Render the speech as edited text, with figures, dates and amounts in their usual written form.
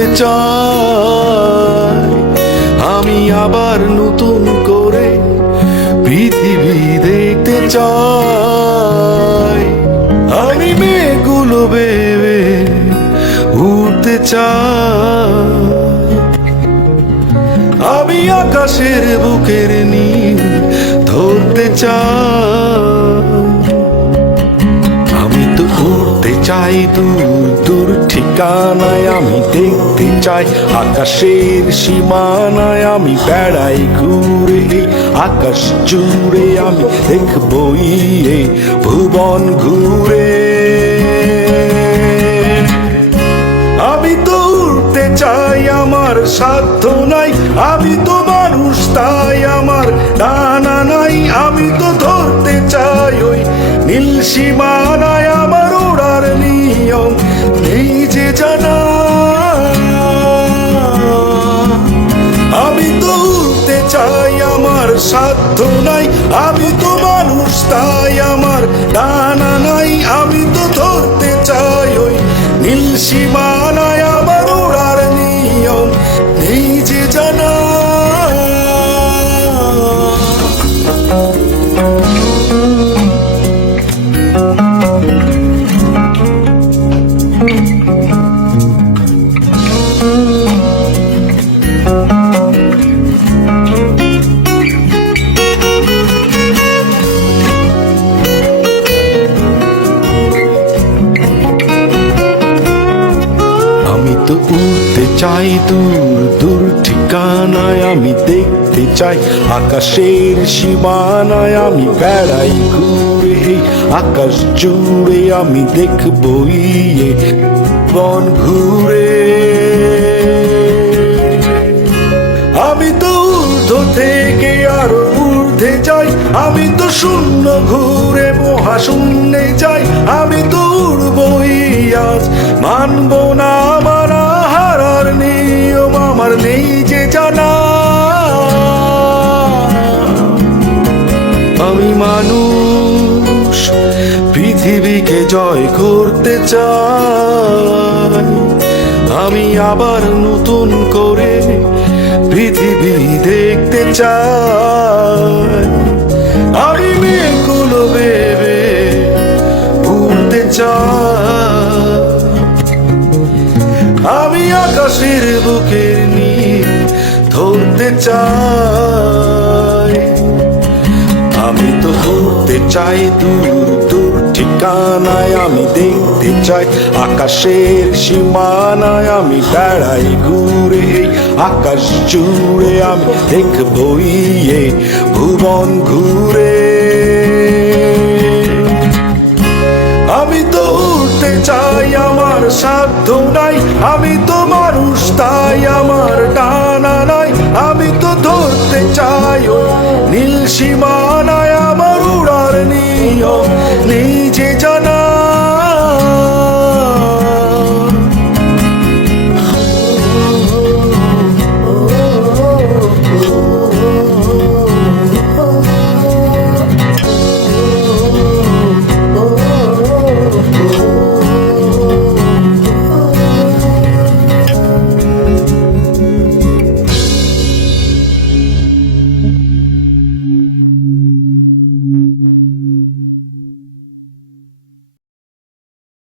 উড়তে চাই, আমি আবার নতুন করে পৃথিবী দেখতে চাই। আমি মেঘগুলো ভেবে উড়তে চাই, আমি আকাশের বুকের নীল ধরতে চাই। আমি তো উড়তে চাই দূর দূর ঠিকানায়, আমি দেখতে চাই আকাশের সীমানায়। আমি বেড়াই ঘুরে আকাশ জুড়ে, আমি দেখবই এ ভুবন ঘুরে। আমি তো উড়তে চাই, আমার সাধ্য নাই, আমি তো মানুষ তাই আমার ডানা নাই। আমি তো ধরতে চাই ওই নীল সীমানায়, আমার ওড়ার নিয়ম নেই যে জানা। আমি তো উড়তে চাই, আমার সাধ্য নাই, আমি তো মানুষ তাই আমার ডানা নাই। আমি তো ধরতে চাই ওই নীল সীমানায়, আমার ওড়ার নিয়ম নেই যে জানা। আমি তো উড়তে চাই দূর দূর ঠিকানায়, আমি দেখতে চাই আকাশের সীমানায়। আমি বেড়াই ঘুরে আকাশ জুড়ে, আমি দেখবই এ বন ঘুরে। আমি তো ঊর্ধ্ব থেকে আরো ঊর্ধ্বে যাই, আমি তো শূন্য ঘুরে মহাশূন্যে যাই। আমি তো উড়বই আজ, মানব না আমার হারার নিয়ম আমার নেই যে জানা। আমি মানুষ পৃথিবীকে জয় করতে চাই, আমি আবার নতুন করে পৃথিবী দেখতে চাই। আমি মেঘগুলো ভেবে উড়তে চাই, আমি আকাশের বুকের নীল ধরতে চাই। আমি তো উড়তে চাই দূর দূর ঠিকানায়, আমি দেখতে চাই আকাশের সীমানায়। আমি বেড়াই ঘুরে আকাশ জুড়ে, আমি দেখবই এ ভুবন ঘুরে। আমি তো উড়তে চাই, আমার সাধ্য নাই, আমি তো মানুষ তাই আমার ডানা নাই। আমি তো ধরতে চাই ও নীল সীমানায়, আমার উড়ার নিয়ম নেই যে